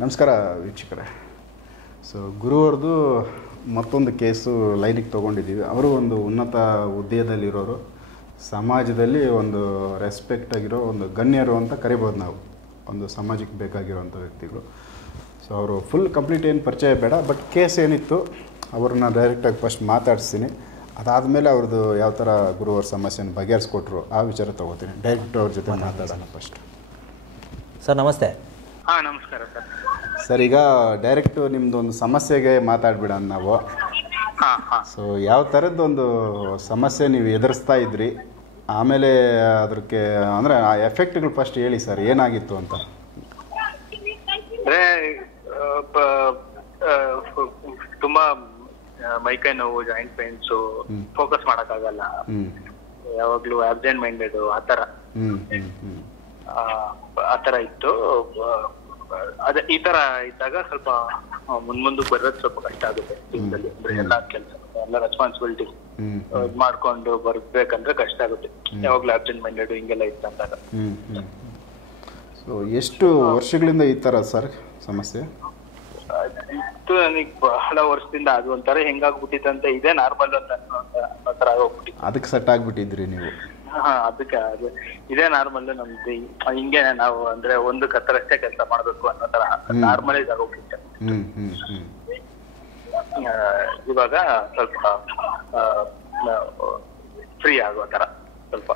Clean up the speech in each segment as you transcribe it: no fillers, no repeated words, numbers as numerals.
ನಮಸ್ಕಾರ ವೀಕ್ಷಕರೇ. ಸೊ ಗುರುವರ್ದು ಮತ್ತೊಂದು ಕೇಸು ಲೈನಿಗೆ ತೊಗೊಂಡಿದ್ದೀವಿ. ಅವರು ಒಂದು ಉನ್ನತ ಹುದ್ದೆಯಲ್ಲಿರೋರು, ಸಮಾಜದಲ್ಲಿ ಒಂದು ರೆಸ್ಪೆಕ್ಟ್ ಆಗಿರೋ ಒಂದು ಗಣ್ಯರು ಅಂತ ಕರಿಬೋದು ನಾವು, ಒಂದು ಸಮಾಜಕ್ಕೆ ಬೇಕಾಗಿರೋವಂಥ ವ್ಯಕ್ತಿಗಳು. ಸೊ ಅವರು ಫುಲ್ ಕಂಪ್ಲೀಟ್ ಏನು ಪರಿಚಯ ಬೇಡ, ಬಟ್ ಕೇಸ್ ಏನಿತ್ತು ಅವ್ರನ್ನ ಡೈರೆಕ್ಟಾಗಿ ಫಸ್ಟ್ ಮಾತಾಡಿಸ್ತೀನಿ. ಅದಾದಮೇಲೆ ಅವ್ರದ್ದು ಯಾವ ಥರ ಗುರುವರ ಸಮಸ್ಯೆನ ಬಗೆಹರಿಸ್ಕೊಟ್ರು ಆ ವಿಚಾರ ತೊಗೋತೀನಿ. ಡೈರೆಕ್ಟ್ ಅವ್ರ ಜೊತೆ ಮಾತಾಡೋಣ ಫಸ್ಟ್. ಸರ್ ನಮಸ್ತೆ. ನಮಸ್ಕಾರ ಸರ್. ಸರ್, ಈಗ ಡೈರೆಕ್ಟು ನಿಮ್ಮದು ಒಂದು ಸಮಸ್ಯೆಗೆ ಮಾತಾಡ್ಬಿಡೋಣ ನಾವು. ಸೊ ಯಾವ ಥರದ್ದೊಂದು ಸಮಸ್ಯೆ ನೀವು ಎದುರಿಸ್ತಾ ಇದ್ರಿ, ಆಮೇಲೆ ಅದಕ್ಕೆ ಅಂದರೆ ಆ ಎಫೆಕ್ಟ್ಗಳು ಫಸ್ಟ್ ಹೇಳಿ ಸರ್, ಏನಾಗಿತ್ತು ಅಂತ. ಅಂದ್ರೆ ತುಂಬಾ ಮೈಕೈ ನೋವು, ಜಾಯಿಂಟ್ ಪೇನ್ಸು, ಫೋಕಸ್ ಮಾಡಕ್ಕಾಗಲ್ಲ, ಯಾವಾಗ್ಲೂ ಆಬ್ಸೆಂಟ್ ಮೈಂಡೆಡ್ ಆತರ ಆತರ ಇತ್ತು. ಅದೇ ಈ ತರ ಇದ್ದಾಗ ಸ್ವಲ್ಪ ಮುಂದಕ್ಕೆ ಬರೋದು ಸ್ವಲ್ಪ ಕಷ್ಟ ಆಗುತ್ತೆ ಜೀವನದಲ್ಲಿ. ಅಂದ್ರೆ ಎಲ್ಲಾ ಕೆಲಸ, ಎಲ್ಲ ರೆಸ್ಪಾನ್ಸಿಬಿಲಿಟಿ ಮಾಡ್ಕೊಂಡು ಬರ್ಬೇಕಂದ್ರೆ ಕಷ್ಟ ಆಗುತ್ತೆ, ಯಾವಾಗ್ಲೂ ಆಬ್ಸೆಂಟ್ ಮೈಂಡೆಡ್ ಹಿಂಗೆಲ್ಲ ಇತ್ತಂದಾಗ. ಸೊ ಎಷ್ಟು ವರ್ಷಗಳಿಂದ ಈ ಥರ ಸರ್ ಸಮಸ್ಯೆ ಇತ್ತು ನನಗೆ ಬಹಳ ವರ್ಷದಿಂದ. ಅದು ಒಂಥರ ಹೆಂಗಾಗ್ಬಿಟ್ಟಿತ್ತಂತ ಇದೇ ನಾರ್ಮಲ್ ಅಂತ ಅನ್ನೋ ತರ ಆಗೋಗ್ಬಿಟ್ಟಿತ್ತು. ಅದಕ್ಕೆ ಸೆಟ್ ಆಗಿಬಿಟ್ಟಿದ್ರಿ ನೀವು? ಅದಕ್ಕೆ ಇದೇ ನಾರ್ಮಲ್ ನಮ್ದು, ಹಿಂಗೆ ನಾವು ಅಂದ್ರೆ ಒಂದು ಕತ್ತರಷ್ಟೇ ಕೆಲಸ ಮಾಡ್ಬೇಕು ಅನ್ನೋ ತರ ನಾರ್ಮಲೈಸ್ ಆಗೋಗ್ಬಿಟ್ಟೆ. ಇವಾಗ ಸ್ವಲ್ಪ ಫ್ರೀ ಆಗೋ ತರ ಸ್ವಲ್ಪ.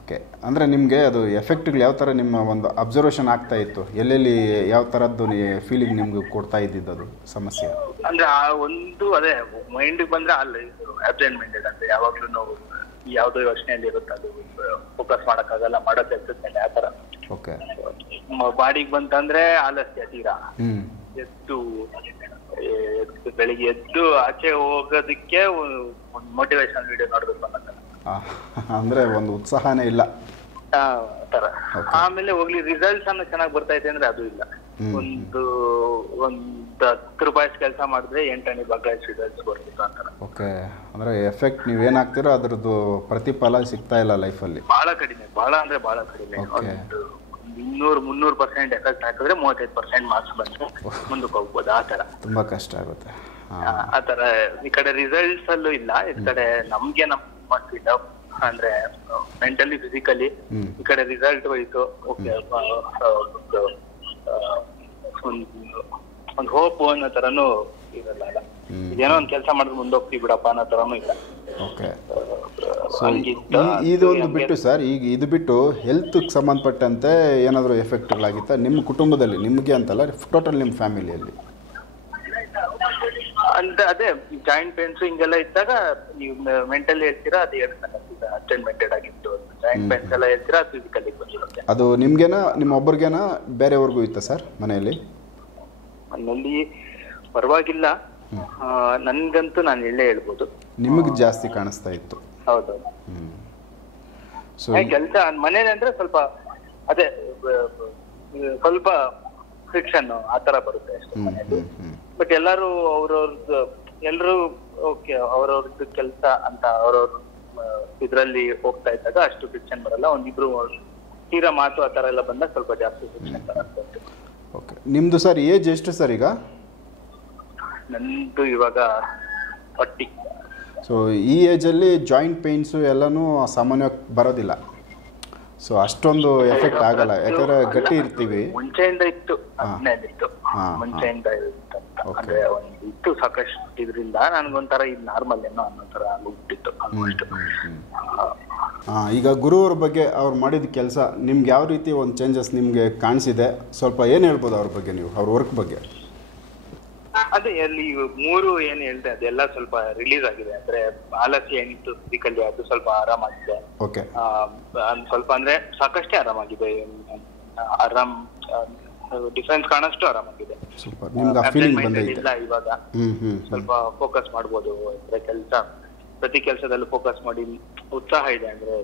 ಓಕೆ, ಅಂದರೆ ನಿಮಗೆ ಅದು ಎಫೆಕ್ಟ್ಗಳು ಯಾವ ಥರ ನಿಮ್ಮ ಒಂದು ಅಬ್ಸರ್ವೇಷನ್ ಆಗ್ತಾ ಇತ್ತು? ಎಲ್ಲೆಲ್ಲಿ ಯಾವ ಥರದ್ದು ಫೀಲಿಂಗ್ ನಿಮ್ಗೆ ಕೊಡ್ತಾ ಇದ್ದಿದ್ದು ಅದು ಸಮಸ್ಯೆ? ಅಂದ್ರೆ ಆ ಒಂದು ಅದೇ ಮೈಂಡಿಗೆ ಬಂದ್ರೆ ಅಲ್ಲಿ ಆಬ್ಸೆಂಟ್ ಮೈಂಡೆಡ್ ಅಂದ್ರೆ ಯಾವಾಗ್ಲೂ ನಾವು ಯಾವ್ದೋ ಯೋಚನೆಯಲ್ಲಿ ಇರುತ್ತೆ, ಅದು ಫೋಕಸ್ ಮಾಡಕ್ಕಾಗಲ್ಲ, ಮಾಡೋ ಕೆಲ್ಸದ ಮೇಲೆ ಆ ತರ. ಓಕೆ. ಬಾಡಿಗೆ ಬಂತಂದ್ರೆ ಆಲಸ್ಯ ತೀರಾ. ಎದ್ದು ಬೆಳಿಗ್ಗೆ ಎದ್ದು ಆಚೆ ಹೋಗೋದಕ್ಕೆ ಒಂದು ಮೋಟಿವೇಶನ್ ವಿಡಿಯೋ ನೋಡ್ಬೇಕು ಅನ್ನೋ ಅಂದ್ರೆ ಒಂದು ಉತ್ಸಾಹನೇ ಇಲ್ಲ ತರ. ಆಮೇಲೆ ಹೋಗ್ಲಿ ರಿಸಲ್ಟ್ಸ್ ಅನ್ನ ಚೆನ್ನಾಗಿ ಬರ್ತಾ ಇದೆ ಅಂದ್ರೆ ಅದು ಇಲ್ಲ. ಒಂದು 10 ರೂಪಾಯಿ ಕೆಲಸ ಮಾಡಿದ್ರೆ 8 ಭಾಗ ರಿಸಲ್ಟ್ಸ್ ಬರ್ತಿತ್ತು ಅಂತಾರ. ಓಕೆ, ಅಂದ್ರೆ ಎಫೆಕ್ಟ್ ನೀವೇನಾಗ್ತಿರೋ ಅದ್ರದ್ದು ಪ್ರತಿಫಲ ಸಿಗ್ತಾ ಇಲ್ಲ ಲೈಫಲ್ಲಿ? ಬಹಳ ಕಡಿಮೆ, ಬಹಳ ಅಂದ್ರೆ ಬಹಳ ಕಡಿಮೆ. 200-300% ಎಫೆಕ್ಟ್ ಹಾಕಿದ್ರೆ 35% ಮಾರ್ಕ್ಸ್ ಬಂದ್ರೆ ಮುಂದಕ್ಕೆ ಹೋಗ್ಬೋದು. ಆ ತರ ತುಂಬಾ ಕಷ್ಟ ಆಗುತ್ತೆ. ಆತರ ಈ ಕಡೆ ರಿಸಲ್ಟ್ಸ್ ಅಲ್ಲೂ ಇಲ್ಲ, ಈ ಕಡೆ ನಮ್ಗೆ ಅಂದ್ರೆ ಮೆಂಟಲಿ ಫಿಸಿಕಲಿ. ಈ ಕಡೆ ರಿಸಲ್ಟ್ ಹೋಯ್ತು, ಓಕೆ ಒಂದು ಹೋಪ್ ಅನ್ನೋ ತರನು ಇರಲ್ಲ. ಏನೋ ಒಂದ್ ಕೆಲಸ ಮಾಡಿದ್ರೆ ಮುಂದೋಗ್ತೀವಿ ಬಿಡಪ್ಪ ಅನ್ನೋ ತರನು ಇಲ್ಲ. ಓಕೆ. ಇದೊಂದು ಬಿಟ್ಟು ಸರ್, ಈಗ ಇದು ಬಿಟ್ಟು ಹೆಲ್ತ್ಗೆ ಸಂಬಂಧಪಟ್ಟಂತೆ ಏನಾದರೂ ಎಫೆಕ್ಟ್ಗಳಾಗಿತ್ತಾ ನಿಮ್ಮ ಕುಟುಂಬದಲ್ಲಿ? ನಿಮಗೆ ಅಂತಲ್ಲ, ಟೋಟಲ್ ನಿಮ್ಮ ಫ್ಯಾಮಿಲಿಯಲ್ಲಿ? ಅಂತ ಅದೇ ಜಾಯಿಂಟ್ ಪೇನ್ಸ್ ಹಿಂಗೆಲ್ಲ ಇದ್ದಾಗ ನೀವು ಮೆಂಟಲಿ ಹೇಳ್ತೀರಾ, ಅದು ಅಬ್ಸೆಂಟ್ ಮೈಂಡೆಡ್ ಆಗಿತ್ತು. ಜಾಯಿಂಟ್ ಪೇನ್ಸ್ ಎಲ್ಲ ಹೇಳ್ತೀರಾ, ಅದು ಫಿಸಿಕಲಿ ಬಂದಿರುತ್ತೆ. ಅದು ನಿಮ್ಗೇನಾ, ನಿಮ್ಮ ಒಬ್ಬರಿಗೇನಾ, ಬೇರೆಯವ್ರಿಗೂ ಇತ್ತಾ ಸರ್ ಮನೆಯಲ್ಲಿ? ಮನೆಯಲ್ಲಿ ಪರವಾಗಿಲ್ಲ, ನನ್ಗಂತೂ ನಾನು ಎಲ್ಲೇ ಹೇಳ್ಬೋದು. ನಿಮಗೆ ಜಾಸ್ತಿ ಕಾಣಿಸ್ತಾ ಇತ್ತು? ಹೌದೌದು. ಕೆಲಸ ಮನೇಲಿ ಅಂದ್ರೆ ಸ್ವಲ್ಪ ಅದೇ ಸ್ವಲ್ಪ ಫ್ರಿಕ್ಷನ್ ಆತರ ಬರುತ್ತೆ ಅಷ್ಟೇ ಮನೆಯಲ್ಲಿ. ಬಟ್ ಎಲ್ಲರೂ ಎಲ್ರು ಓಕೆ ಅವ್ರವ್ರದ್ದು ಕೆಲಸ ಅಂತ ಅವ್ರವ್ರ ಇದ್ರಲ್ಲಿ ಹೋಗ್ತಾ ಇದ್ದಾಗ ಅಷ್ಟು ಫ್ರಿಕ್ಷನ್ ಬರಲ್ಲ. ಒಂದಿಬ್ರು ತೀರಾ ಮಾತು ಆ ತರ ಎಲ್ಲ ಬಂದಾಗ ಸ್ವಲ್ಪ ಜಾಸ್ತಿ ಫ್ರಿಕ್ಷನ್ ಬರುತ್ತೆ. ಓಕೆ. ನಿಮ್ದು ಸರ್ ಏಜ್ ಎಷ್ಟು ಸರ್ ಈಗ? ನಂದು ಇವಾಗ 40. ಸೊ ಈ ಏಜಲ್ಲಿ ಜಾಯಿಂಟ್ ಪೇನ್ಸು ಎಲ್ಲನೂ ಸಾಮಾನ್ಯವಾಗಿ ಬರೋದಿಲ್ಲ, ಸೊ ಅಷ್ಟೊಂದು ಎಫೆಕ್ಟ್ ಆಗಲ್ಲ, ಯಾಕಂದ್ರೆ ಗಟ್ಟಿ ಇರ್ತೀವಿ. ಮುಂಚೆಯಿಂದ ಇತ್ತು, ಮುಂಚೆಯಿಂದ ಅಂದ್ರೆ ಇತ್ತು ಸಾಕಷ್ಟು. ಇದ್ರಿಂದ ನನ್ಗೊಂಥರ ಇದು ನಾರ್ಮಲ್ ಏನೋ ಅನ್ನೋ ತರ ಆಗ್ಬಿಟ್ಟಿತ್ತು. ಈಗ ಗುರುವ್ರ ಬಗ್ಗೆ ಅವ್ರು ಮಾಡಿದ ಕೆಲಸ ನಿಮ್ಗೆ ಯಾವ ರೀತಿ ಒಂದು ಚೇಂಜಸ್ ನಿಮ್ಗೆ ಕಾಣಿಸಿದೆ? ಸ್ವಲ್ಪ ಏನು ಹೇಳ್ಬೋದು ಅವ್ರ ಬಗ್ಗೆ, ನೀವು ಅವ್ರ ವರ್ಕ್ ಬಗ್ಗೆ? ಅದೇ ಅಲ್ಲಿ 3 ಏನ್ ಹೇಳ್ದೆ ಅದೆಲ್ಲ ಸ್ವಲ್ಪ ರಿಲೀಸ್ ಆಗಿದೆ. ಅಂದ್ರೆ ಆಲಸ್ಯ ಏನಿತ್ತು ಫಿಸಿಕಲಿ, ಅದು ಸ್ವಲ್ಪ ಆರಾಮಾಗಿದೆ. ಓಕೆ. ಸ್ವಲ್ಪ ಅಂದ್ರೆ ಸಾಕಷ್ಟೇ ಆರಾಮಾಗಿದೆ, ಆರಾಮ್ ಡಿಫ್ರೆನ್ಸ್ ಕಾಣಷ್ಟು ಆರಾಮಾಗಿದೆ. ಸೂಪರ್. ನಿಮ್ಗೆ ಆ ಫೀಲಿಂಗ್ ಬಂದಿದೆ ಇಲ್ಲ ಇವಾಗ? ಸ್ವಲ್ಪ ಫೋಕಸ್ ಮಾಡ್ಬೋದು ಅಂದ್ರೆ ಕೆಲಸ, ಪ್ರತಿ ಕೆಲಸದಲ್ಲೂ ಫೋಕಸ್ ಮಾಡಿ ಉತ್ಸಾಹ ಇದೆ. ಅಂದ್ರೆ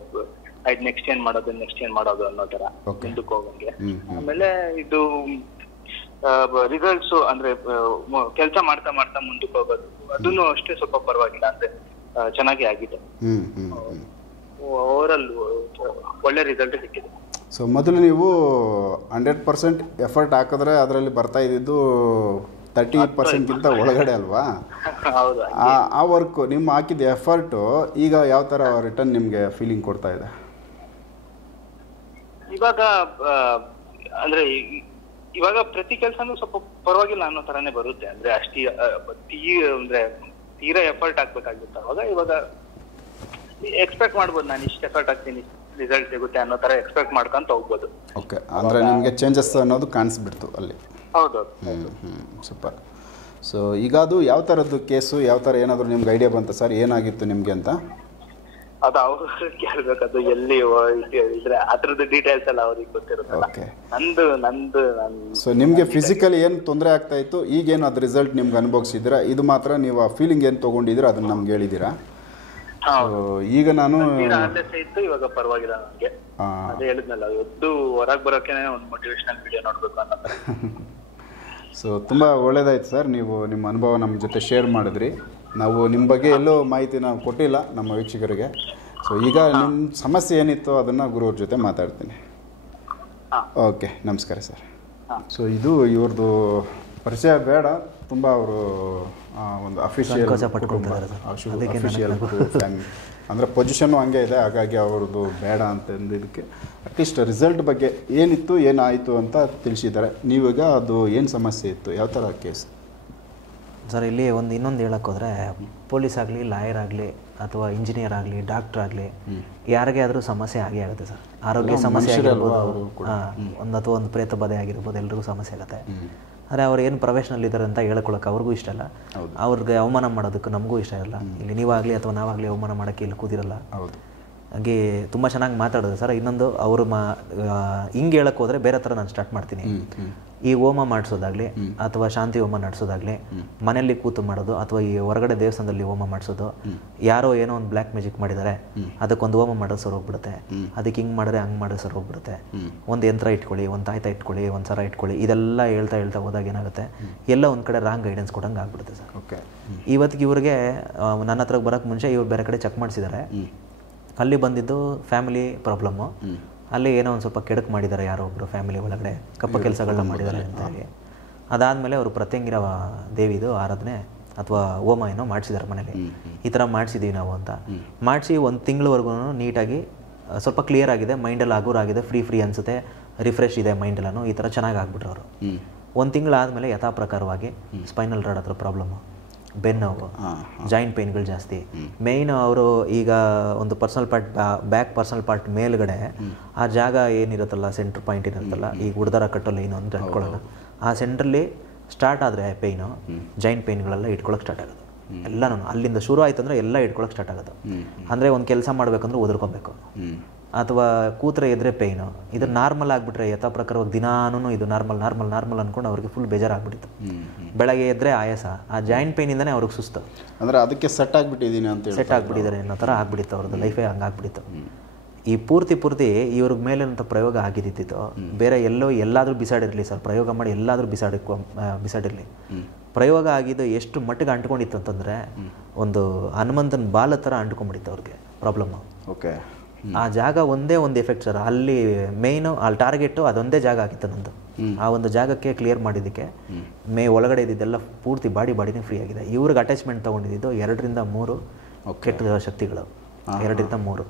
ಆಯ್ತು ನೆಕ್ಸ್ಟ್ ಏನ್ ಮಾಡೋದು ಅನ್ನೋ ತರ ಮುಂದಕ್ಕೆ ಹೋಗಂಗೆ. ಆಮೇಲೆ ಇದು ರಿಸಲ್ಟ್ಸ್ ಅಂದ್ರೆ ಕೆಲಸ ಮಾಡ್ತಾ ಮುಂದಕ್ಕೆ ಹೋಗೋದು, ಅದನ್ನು ಅಷ್ಟೇ ಸ್ವಲ್ಪ ಪರವಾಗಿಲ್ಲ, ಅಂದ್ರೆ ಚೆನ್ನಾಗಿ ಆಗಿದೆ. ಓವರ್ ಆಲ್ ಒಳ್ಳೆ ರಿಸಲ್ಟ್ ಸಿಕ್ಕಿದೆ. ಸೊ ಮೊದಲು ನೀವು 100% ಎಫರ್ಟ್ ಹಾಕಿದ್ರೆ ಅದರಲ್ಲಿ ಬರ್ತಾ ಇದ್ದಿದ್ದು 30%ಗಿಂತ ಒಳಗಡೆ ಅಲ್ವಾ? ಹೌದು. ಆ ವರ್ಕ್ ನಿಮ್ಮ ಹಾಕಿದ ಎಫರ್ಟು ಈಗ ಯಾವ ಥರ ರಿಟರ್ನ್ ನಿಮಗೆ ಫೀಲಿಂಗ್ ಕೊಡ್ತಾ ಇದೆ? ಇವಾಗ ಅಂದ್ರೆ ಇವಾಗ ಪ್ರತಿ ಕೆಲಸನೂ ಸ್ವಲ್ಪ ಪರವಾಗಿಲ್ಲ ಅನ್ನೋ ತರಾನೇ ಬರುತ್ತೆ. ಅಂದ್ರೆ ಅಂದ್ರೆ ತೀರಾ ಎಫರ್ಟ್ ಹಾಕ್ಬೇಕಾಗಿತ್ತು ಅವಾಗ. ಇವಾಗ ಎಕ್ಸ್ಪೆಕ್ಟ್ ಮಾಡ್ಬೋದು, ನಾನು ಇಷ್ಟು ಎಫರ್ಟ್ ಹಾಕ್ತೀನಿ ರಿಸಲ್ಟ್ ಸಿಗುತ್ತೆ ಅನ್ನೋ ತರ ಎಕ್ಸ್ಪೆಕ್ಟ್ ಮಾಡ್ಕೊಂತ ಹೋಗ್ಬೋದು. ಓಕೆ, ಅಂದರೆ ನಿಮಗೆ ಚೇಂಜಸ್ ಅನ್ನೋದು ಕಾಣಿಸ್ಬಿಡ್ತು ಅಲ್ಲಿ. ಹೌದು. ಸೂಪರ್. ಸೊ ಈಗ ಅದು ಯಾವ ಥರದ್ದು ಕೇಸು, ಯಾವ ಥರ ಏನಾದರೂ ನಿಮ್ಗೆ ಐಡಿಯಾ ಬಂತ ಸರ್ ಏನಾಗಿತ್ತು ನಿಮಗೆ ಅಂತ? ಅದು ಅವ್ರು ಕೇಳ್ಬೇಕದು ಎಲ್ಲಿ ಇದ್ರೆ ಅದ್ರದ್ದು ಡೀಟೇಲ್ಸ್ ಎಲ್ಲ ಅವ್ರಿಗೆ ಗೊತ್ತಿರುತ್ತಲ್ಲ. ಓಕೆ. ನಂದು ಸೊ ನಿಮಗೆ ಫಿಸಿಕಲಿ ಏನು ತೊಂದರೆ ಆಗ್ತಾ ಇತ್ತು, ಈಗೇನು ಅದು ರಿಸಲ್ಟ್ ನಿಮ್ಗೆ ಅನುಭವಿಸಿದ್ದೀರಾ, ಇದು ಮಾತ್ರ ನೀವು ಆ ಫೀಲಿಂಗ್ ಏನು ತೊಗೊಂಡಿದ್ದೀರಾ ಅದನ್ನ ನಮ್ಗೆ ಹೇಳಿದ್ದೀರಾ. ಈಗ ನಾನು ಇತ್ತು, ಇವಾಗ ಪರವಾಗಿಲ್ಲ ನನಗೆ. ಅದೇ ಹೇಳಿದ್ನಲ್ಲ, ಎದ್ದು ಹೊರಗೆ ಬರೋಕೆ ಒಂದು ಮೋಟಿವೇಶನಲ್ ವಿಡಿಯೋ ನೋಡ್ಬೇಕು ಅನ್ನೋ. ಸೊ ತುಂಬ ಒಳ್ಳೇದಾಯ್ತು ಸರ್, ನೀವು ನಿಮ್ಮ ಅನುಭವ ನಮ್ಮ ಜೊತೆ ಶೇರ್ ಮಾಡಿದ್ರಿ. ನಾವು ನಿಮ್ಮ ಬಗ್ಗೆ ಎಲ್ಲೋ ಮಾಹಿತಿ ನಾವು ಕೊಟ್ಟಿಲ್ಲ ನಮ್ಮ ವೀಕ್ಷಕರಿಗೆ. ಸೊ ಈಗ ನಿಮ್ಮ ಸಮಸ್ಯೆ ಏನಿತ್ತು ಅದನ್ನು ಗುರುವ್ರ ಜೊತೆ ಮಾತಾಡ್ತೀನಿ. ಓಕೆ, ನಮಸ್ಕಾರ ಸರ್. ಸೊ ಇದು ಇವ್ರದ್ದು ಪರಿಚಯ ಬೇಡ, ತುಂಬ ಅವರು ಒಂದು ಅಫಿಷಿಯಲ್ ಅಂದರೆ ಪೊಸಿಷನ್ನು ಹಂಗೆ ಇದೆ, ಹಾಗಾಗಿ ಅವ್ರದ್ದು ಬೇಡ ಅಂತಂದಿದ್ದಕ್ಕೆ ಅಟ್ಲೀಸ್ಟ್ ರಿಸಲ್ಟ್ ಬಗ್ಗೆ ಏನಿತ್ತು ಏನಾಯಿತು ಅಂತ ತಿಳಿಸಿದ್ದಾರೆ. ನೀವೀಗ ಅದು ಏನು ಸಮಸ್ಯೆ ಇತ್ತು, ಯಾವ ಥರ ಕೇಸ್ ಸರ್? ಇಲ್ಲಿ ಇನ್ನೊಂದು ಹೇಳೋಕ್ಕೋದ್ರೆ ಪೊಲೀಸ್ ಆಗಲಿ, ಲಾಯರ್ ಆಗಲಿ, ಅಥವಾ ಇಂಜಿನಿಯರ್ ಆಗಲಿ, ಡಾಕ್ಟರ್ ಆಗಲಿ, ಯಾರಿಗೆ ಆದರೂ ಸಮಸ್ಯೆ ಆಗೇ ಆಗುತ್ತೆ ಸರ್. ಆರೋಗ್ಯ ಸಮಸ್ಯೆ ಆಗಿರ್ಬೋದು, ಅಥವಾ ಒಂದು ಪ್ರೇತ ಬಾಧೆ ಆಗಿರ್ಬೋದು, ಎಲ್ರಿಗೂ ಸಮಸ್ಯೆ ಆಗುತ್ತೆ. ಆದರೆ ಅವ್ರು ಏನು ಪ್ರೊಫೆಷನಲ್ ಇದ್ದಾರೆ ಅಂತ ಹೇಳ್ಕೊಳಕ್ಕೆ ಅವ್ರಿಗೂ ಇಷ್ಟ ಇಲ್ಲ, ಅವ್ರಿಗೆ ಅವಮಾನ ಮಾಡೋದಕ್ಕೆ ನಮಗೂ ಇಷ್ಟ ಇರಲ್ಲ. ಇಲ್ಲಿ ನೀವಾಗಲಿ ಅಥವಾ ನಾವಾಗಲಿ ಅವಮಾನ ಮಾಡೋಕ್ಕೆ ಇಲ್ಲಿ ಕೂದಿರಲ್ಲ. ಹಾಗೆ ತುಂಬ ಚೆನ್ನಾಗಿ ಮಾತಾಡೋದು ಸರ್. ಇನ್ನೊಂದು ಅವರು ಹಿಂಗೆ ಹೇಳಕ್ಕೆ ಹೋದರೆ ಬೇರೆ ಥರ ನಾನು ಸ್ಟಾರ್ಟ್ ಮಾಡ್ತೀನಿ. ಈ ಹೋಮ ಮಾಡಿಸೋದಾಗಲಿ ಅಥವಾ ಶಾಂತಿ ಹೋಮ ನಡೆಸೋದಾಗಲಿ, ಮನೆಯಲ್ಲಿ ಕೂತು ಮಾಡೋದು ಅಥವಾ ಈ ಹೊರಗಡೆ ದೇವಸ್ಥಾನದಲ್ಲಿ ಹೋಮ ಮಾಡಿಸೋದು, ಯಾರೋ ಏನೋ ಒಂದು ಬ್ಲ್ಯಾಕ್ ಮ್ಯಾಜಿಕ್ ಮಾಡಿದ್ದಾರೆ ಅದಕ್ಕೊಂದು ಹೋಮ ಮಾಡೋದು ಸರ್ ಹೋಗ್ಬಿಡುತ್ತೆ, ಅದಕ್ಕೆ ಹಿಂಗೆ ಮಾಡಿದ್ರೆ ಹಂಗೆ ಮಾಡೋದು ಸರ್ ಹೋಗ್ಬಿಡುತ್ತೆ, ಒಂದು ಯಂತ್ರ ಇಟ್ಕೊಳ್ಳಿ, ಒಂದು ತಾಯ್ತ ಇಟ್ಕೊಳ್ಳಿ, ಒಂದು ಸರ ಇಟ್ಕೊಳ್ಳಿ, ಇದೆಲ್ಲ ಹೇಳ್ತಾ ಹೋದಾಗ ಏನಾಗುತ್ತೆ, ಎಲ್ಲ ಒಂದು ಕಡೆ ರಾಂಗ್ ಗೈಡೆನ್ಸ್ ಕೊಡಂಗೆ ಆಗ್ಬಿಡುತ್ತೆ ಸರ್. ಓಕೆ. ಇವತ್ತಿಗೆ ಇವ್ರಿಗೆ ನನ್ನ ಹತ್ರಕ್ಕೆ ಬರೋಕ್ಕೆ ಮುಂಚೆ ಇವ್ರು ಬೇರೆ ಕಡೆ ಚೆಕ್ ಮಾಡಿಸಿದ್ದಾರೆ. ಅಲ್ಲಿ ಬಂದಿದ್ದು ಫ್ಯಾಮಿಲಿ ಪ್ರಾಬ್ಲಮ್ಮು. ಅಲ್ಲಿ ಏನೋ ಒಂದು ಸ್ವಲ್ಪ ಕೆಡಕ್ ಮಾಡಿದ್ದಾರೆ, ಯಾರೋ ಒಬ್ಬರು ಫ್ಯಾಮಿಲಿ ಒಳಗಡೆ ಕಪ್ಪ ಕೆಲಸಗಳನ್ನ ಮಾಡಿದ್ದಾರೆ ಅಂತ ಹೇಳಿ. ಅದಾದಮೇಲೆ ಅವರು ಪ್ರತ್ಯಂಗಿರ ದೇವಿದು ಆರಾಧನೆ ಅಥವಾ ಹೋಮ ಏನೋ ಮಾಡಿಸಿದ್ದಾರೆ ಮನೇಲಿ. ಈ ಥರ ಮಾಡಿಸಿದ್ದೀವಿ ನಾವು ಅಂತ ಮಾಡಿಸಿ 1 ತಿಂಗಳವರೆಗೂ ನೀಟಾಗಿ ಸ್ವಲ್ಪ ಕ್ಲಿಯರ್ ಆಗಿದೆ, ಮೈಂಡಲ್ಲಿ ಹಗುರ ಆಗಿದೆ, ಫ್ರೀ ಅನಿಸುತ್ತೆ, ರಿಫ್ರೆಶ್ ಇದೆ ಮೈಂಡೆಲ್ಲೂ. ಈ ಥರ ಚೆನ್ನಾಗಿ ಆಗ್ಬಿಟ್ರು ಅವರು. 1 ತಿಂಗಳಾದಮೇಲೆ ಯಥಾ ಪ್ರಕಾರವಾಗಿ ಸ್ಪೈನಲ್ ರಾಡ್ ಹತ್ರ ಪ್ರಾಬ್ಲಮ್ಮು, ಬೆನ್ನೋವು, ಜಾಯಿಂಟ್ ಪೇನ್ಗಳು ಜಾಸ್ತಿ. ಮೇಯ್ನ್ ಅವರು ಈಗ ಒಂದು personal part, back personal part ಮೇಲ್ಗಡೆ ಆ ಜಾಗ ಏನಿರುತ್ತಲ್ಲ, ಸೆಂಟ್ರ್ ಪಾಯಿಂಟ್ ಏನಿರುತ್ತಲ್ಲ, ಈಗ ಗುಡ್ದಾರ ಕಟ್ಟೋ ಲೈನು ಅಂತ ಇಟ್ಕೊಳ್ಳೋಣ, ಆ ಸೆಂಟ್ರಲ್ಲಿ ಸ್ಟಾರ್ಟ್ ಆದರೆ ಪೇಯ್ನು, ಜಾಯಿಂಟ್ ಪೇನ್ಗಳೆಲ್ಲ ಇಟ್ಕೊಳ್ಳೋಕೆ ಸ್ಟಾರ್ಟ್ ಆಗೋದು. ಎಲ್ಲನೂ ಅಲ್ಲಿಂದ ಶುರು ಆಯ್ತು ಅಂದರೆ ಎಲ್ಲ ಇಟ್ಕೊಳ್ಳೋಕೆ ಸ್ಟಾರ್ಟ್ ಆಗೋದು. ಅಂದರೆ ಒಂದು ಕೆಲಸ ಮಾಡಬೇಕಂದ್ರೆ ಒದರ್ಕೊಬೇಕು, ಅಥವಾ ಕೂತ್ರೆ ಎದ್ರೆ ಪೇಯ್ನು. ಇದು ನಾರ್ಮಲ್ ಆಗಿಬಿಟ್ರೆ ಯಥಾ ಪ್ರಕಾರವಾಗಿ ದಿನಾನು ಇದು ನಾರ್ಮಲ್ ಅಂದ್ಕೊಂಡು ಅವ್ರಿಗೆ ಫುಲ್ ಬೇಜಾರಾಗ್ಬಿಟ್ಟಿತ್ತು. ಬೆಳಗ್ಗೆ ಎದ್ರೆ ಆಯಾಸ, ಆ ಜಾಯಿಂಟ್ ಪೇಯ್ನಿಂದನೇ ಅವ್ರಿಗೆ ಸುಸ್ತು, ಅಂದರೆ ಅದಕ್ಕೆ ಸೆಟ್ ಆಗಿಬಿಟ್ಟಿದ್ದೀನಿ ಅಂತ ಸೆಟ್ ಆಗಿಬಿಟ್ಟಿದ್ದಾರೆ ಅನ್ನೋ ಥರ ಆಗ್ಬಿಟ್ಟಿತ್ತು ಅವ್ರದ್ದು ಲೈಫೇ. ಹಂಗಾಗ್ಬಿಟ್ಟಿತ್ತು. ಈ ಪೂರ್ತಿ ಮೇಲಿನಂಥ ಮೇಲೇನಂತ ಪ್ರಯೋಗ ಆಗಿದ್ದಿತ್ತು, ಬೇರೆ ಎಲ್ಲಾದರೂ ಬಿಸಾಡಿರಲಿ ಸರ್, ಪ್ರಯೋಗ ಮಾಡಿ ಎಲ್ಲಾದರೂ ಬಿಸಾಡಿರಲಿ. ಪ್ರಯೋಗ ಆಗಿದ್ದು ಎಷ್ಟು ಮಟ್ಟಿಗೆ ಅಂಟ್ಕೊಂಡಿತ್ತು ಅಂತಂದರೆ, ಒಂದು ಹನುಮಂತನ ಬಾಲ ಥರ ಅಂಟ್ಕೊಂಡ್ಬಿಟ್ಟಿತ್ತು ಅವ್ರಿಗೆ ಪ್ರಾಬ್ಲಮ್ಮು. ಓಕೆ. ಆ ಜಾಗ ಒಂದೇ ಒಂದು ಎಫೆಕ್ಟ್ ಸರ್. ಅಲ್ಲಿ ಮೇಯ್ನು ಅಲ್ಲಿ ಟಾರ್ಗೆಟು ಅದೊಂದೇ ಜಾಗ ಆಗಿತ್ತು ನಂದು. ಆ ಒಂದು ಜಾಗಕ್ಕೆ ಕ್ಲಿಯರ್ ಮಾಡಿದ್ದಕ್ಕೆ ಒಳಗಡೆ ಇದ್ದಿದ್ದೆಲ್ಲ ಪೂರ್ತಿ ಬಾಡಿನೇ ಫ್ರೀ ಆಗಿದೆ. ಇವ್ರಿಗೆ ಅಟ್ಯಾಚ್ಮೆಂಟ್ ತೊಗೊಂಡಿದ್ದು 2 ರಿಂದ 3 ಕೆಟ್ಟ ಶಕ್ತಿಗಳು, 2 ರಿಂದ 3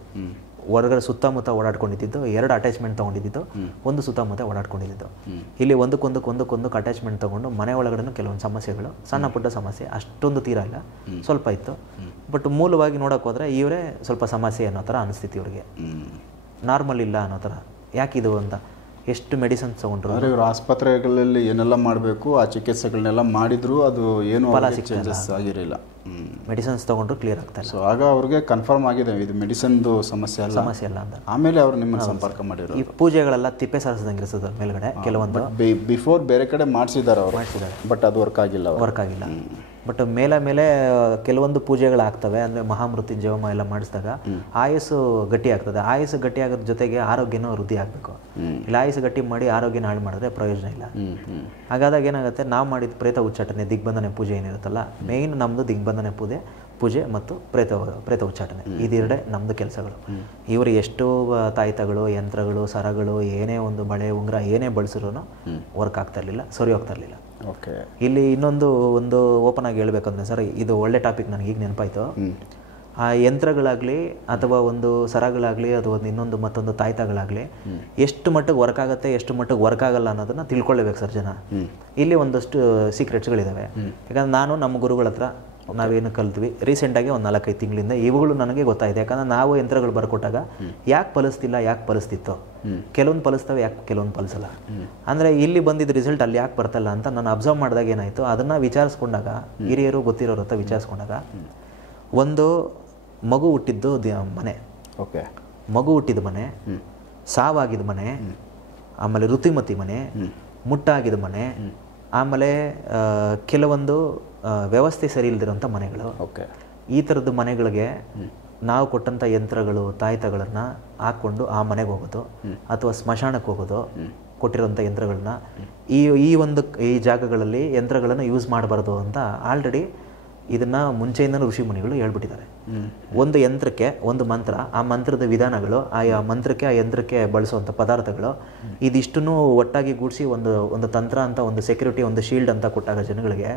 ಹೊರಗಡೆ ಸುತ್ತಮುತ್ತ ಓಡಾಡ್ಕೊಂಡಿದ್ದು, 2 ಅಟ್ಯಾಚ್ಮೆಂಟ್ ತೊಗೊಂಡಿದ್ದು, 1 ಸುತ್ತಮುತ್ತ ಓಡಾಡ್ಕೊಂಡಿದ್ದು. ಇಲ್ಲಿ ಒಂದಕ್ಕೊಂದು ಅಟ್ಯಾಚ್ಮೆಂಟ್ ತೊಗೊಂಡು ಮನೆ ಒಳಗಡೆ ಕೆಲವೊಂದು ಸಮಸ್ಯೆಗಳು, ಸಣ್ಣ ಪುಟ್ಟ ಸಮಸ್ಯೆ, ಅಷ್ಟೊಂದು ತೀರ ಇಲ್ಲ, ಸ್ವಲ್ಪ ಇತ್ತು. ಬಟ್ ಮೂಲವಾಗಿ ನೋಡೋಕೆ ಹೋದರೆ ಇವರೇ ಸ್ವಲ್ಪ ಸಮಸ್ಯೆ ಅನ್ನೋ ಥರ ಅನಿಸ್ತಿತ್ತು ಇವ್ರಿಗೆ. ನಾರ್ಮಲ್ ಇಲ್ಲ ಅನ್ನೋ ಥರ. ಯಾಕಿದು ಅಂತ ಎಷ್ಟು ಮೆಡಿಸಿನ್ಸ್ ತೊಗೊಂಡ್ರು, ಇವರು ಆಸ್ಪತ್ರೆಗಳಲ್ಲಿ ಏನೆಲ್ಲ ಮಾಡಬೇಕು ಆ ಚಿಕಿತ್ಸೆಗಳನ್ನೆಲ್ಲ ಮಾಡಿದ್ರು ಅದು ಏನು ಚೇಂಜಸ್ ಆಗಿರಲಿಲ್ಲ. ಮೆಡಿಸಿನ್ಸ್ ತೊಗೊಂಡ್ರು ಕ್ಲಿಯರ್ ಆಗ್ತಾ ಇಲ್ಲ. ಸೊ ಆಗ ಅವ್ರಿಗೆ ಕನ್ಫರ್ಮ್ ಆಗಿದೆ ಇದು ಮೆಡಿಸಿನ್ದು ಸಮಸ್ಯೆ ಅಲ್ಲ ಅಂತ. ಆಮೇಲೆ ಅವ್ರು ನಿಮ್ಮನ್ನು ಸಂಪರ್ಕ ಮಾಡಿದ್ರು. ಈ ಪೂಜೆಗಳೆಲ್ಲ ತಿಪ್ಪೆ ಸಾರಿಸಿದಂಗೆ ಇರ್ತದೆ ಮೇಲ್ಗಡೆ ಕೆಲವೊಂದು. ಬಿಫೋರ್ ಬೇರೆ ಕಡೆ ಮಾಡಿಸಿದ್ದಾರೆ ಅವರು, ಬಟ್ ಅದು ವರ್ಕ್ ಆಗಿಲ್ಲ. ಬಟ್ ಮೇಲೆ ಕೆಲವೊಂದು ಪೂಜೆಗಳಾಗ್ತವೆ. ಅಂದರೆ ಮಹಾಮೃತ್ಯುಂಜಯ ಹೋಮ ಎಲ್ಲ ಮಾಡಿಸಿದಾಗ ಆಯಸ್ಸು ಗಟ್ಟಿ ಆಗ್ತದೆ. ಆಯಸ್ಸು ಗಟ್ಟಿ ಆಗೋದ್ರ ಜೊತೆಗೆ ಆರೋಗ್ಯನೂ ವೃದ್ಧಿ ಆಗಬೇಕು. ಇಲ್ಲ ಆಯಸ್ಸು ಗಟ್ಟಿ ಮಾಡಿ ಆರೋಗ್ಯನ ಹಾಳು ಮಾಡಿದ್ರೆ ಪ್ರಯೋಜನ ಇಲ್ಲ. ಹಾಗಾದಾಗ ಏನಾಗುತ್ತೆ, ನಾವು ಮಾಡಿದ ಪ್ರೇತ ಉಚ್ಚಾಟನೆ, ದಿಗ್ಬಂಧನೆ ಪೂಜೆ ಏನಿರುತ್ತಲ್ಲ, ಮೇಯ್ನ್ ನಮ್ಮದು ದಿಗ್ಬಂಧನೆ ಪೂಜೆ ಪೂಜೆ ಮತ್ತು ಪ್ರೇತ ಉಚ್ಚಾಟನೆ, ಇದೆರಡೇ ನಮ್ಮದು ಕೆಲಸಗಳು. ಇವರು ಎಷ್ಟೋ ತಾಯ್ತಗಳು, ಯಂತ್ರಗಳು, ಸರಗಳು, ಏನೇ ಒಂದು ಬಳೆ ಉಂಗುರ ಏನೇ ಬಳಸಿದ್ರು ವರ್ಕ್ ಆಗ್ತಾ ಇರಲಿಲ್ಲ, ಸರಿ ಹೋಗ್ತಾ ಇರಲಿಲ್ಲ. ಓಕೆ. ಇಲ್ಲಿ ಇನ್ನೊಂದು ಓಪನ್ ಆಗಿ ಹೇಳ್ಬೇಕಂದ್ರೆ ಸರ್, ಇದು ಒಳ್ಳೆ ಟಾಪಿಕ್ ನನಗೆ ಈಗ ನೆನಪಾಯ್ತು. ಆ ಯಂತ್ರಗಳಾಗಲಿ ಅಥವಾ ಒಂದು ಸರಗಳಾಗಲಿ ಅದು ಒಂದು ಇನ್ನೊಂದು ಮತ್ತೊಂದು ತಾಯ್ತಗಳಾಗಲಿ ಎಷ್ಟು ಮಟ್ಟಿಗೆ ವರ್ಕ್ ಆಗುತ್ತೆ, ಎಷ್ಟು ಮಟ್ಟಿಗೆ ವರ್ಕ್ ಆಗಲ್ಲ ಅನ್ನೋದನ್ನ ತಿಳ್ಕೊಳ್ಳೇಬೇಕು ಸರ್ ಜನ. ಇಲ್ಲಿ ಒಂದಷ್ಟು ಸೀಕ್ರೆಟ್ಸ್ಗಳಿದ್ದಾವೆ. ಯಾಕಂದ್ರೆ ನಾನು ನಮ್ಮ ಗುರುಗಳ ಹತ್ರ ನಾವೇನು ಕಲ್ತ್ವಿ ರೀಸೆಂಟಾಗಿ ಒಂದು 4-5 ತಿಂಗಳಿಂದ ಇವುಗಳು ನನಗೆ ಗೊತ್ತಾಯಿದೆ. ಯಾಕಂದ್ರೆ ನಾವು ಯಂತ್ರಗಳು ಬರ್ಕೊಟ್ಟಾಗ ಯಾಕೆ ಫಲಿಸ್ತಿಲ್ಲ, ಯಾಕೆ ಫಲಿಸ್ತಿತ್ತು, ಕೆಲವೊಂದು ಫಲಿಸ್ತವೆ, ಯಾಕೆ ಕೆಲವೊಂದು ಫಲಿಸಲ್ಲ, ಅಂದರೆ ಇಲ್ಲಿ ಬಂದಿದ್ದ ರಿಸಲ್ಟ್ ಅಲ್ಲಿ ಯಾಕೆ ಬರ್ತಲ್ಲ ಅಂತ ನಾನು ಅಬ್ಸರ್ವ್ ಮಾಡಿದಾಗ ಏನಾಯಿತು, ಅದನ್ನು ವಿಚಾರಿಸ್ಕೊಂಡಾಗ, ಹಿರಿಯರು ಗೊತ್ತಿರೋರ ಹತ್ರ ವಿಚಾರಿಸ್ಕೊಂಡಾಗ, ಒಂದು ಮಗು ಹುಟ್ಟಿದ್ದು ಮನೆ, ಓಕೆ, ಮಗು ಹುಟ್ಟಿದ ಮನೆ, ಸಾವಾಗಿದ ಮನೆ, ಆಮೇಲೆ ಋತುಮತಿ ಮನೆ, ಮುಟ್ಟಾಗಿದ ಮನೆ, ಆಮೇಲೆ ಕೆಲವೊಂದು ವ್ಯವಸ್ಥೆ ಸರಿ ಇಲ್ದಿರೋಂಥ ಮನೆಗಳು. ಓಕೆ. ಈ ಥರದ್ದು ಮನೆಗಳಿಗೆ ನಾವು ಕೊಟ್ಟಂಥ ಯಂತ್ರಗಳು, ತಾಯ್ತಗಳನ್ನು ಹಾಕ್ಕೊಂಡು ಆ ಮನೆಗೆ ಹೋಗೋದು ಅಥವಾ ಸ್ಮಶಾನಕ್ಕೆ ಹೋಗೋದು, ಕೊಟ್ಟಿರೋಂಥ ಯಂತ್ರಗಳನ್ನ ಈ ಜಾಗಗಳಲ್ಲಿ ಯಂತ್ರಗಳನ್ನು ಯೂಸ್ ಮಾಡಬಾರ್ದು ಅಂತ ಆಲ್ರೆಡಿ ಇದನ್ನು ಮುಂಚೆಯಿಂದನೂ ಋಷಿ ಮುನಿಗಳು ಹೇಳ್ಬಿಟ್ಟಿದ್ದಾರೆ. ಒಂದು ಯಂತ್ರಕ್ಕೆ ಒಂದು ಮಂತ್ರ, ಆ ಮಂತ್ರದ ವಿಧಾನಗಳು, ಆ ಮಂತ್ರಕ್ಕೆ ಆ ಯಂತ್ರಕ್ಕೆ ಬಳಸುವಂಥ ಪದಾರ್ಥಗಳು, ಇದಿಷ್ಟನ್ನು ಒಟ್ಟಾಗಿ ಗೂಡಿಸಿ ಒಂದು ತಂತ್ರ ಅಂತ, ಒಂದು ಸೆಕ್ಯೂರಿಟಿ, ಒಂದು ಶೀಲ್ಡ್ ಅಂತ ಕೊಟ್ಟಾಗ ಜನಗಳಿಗೆ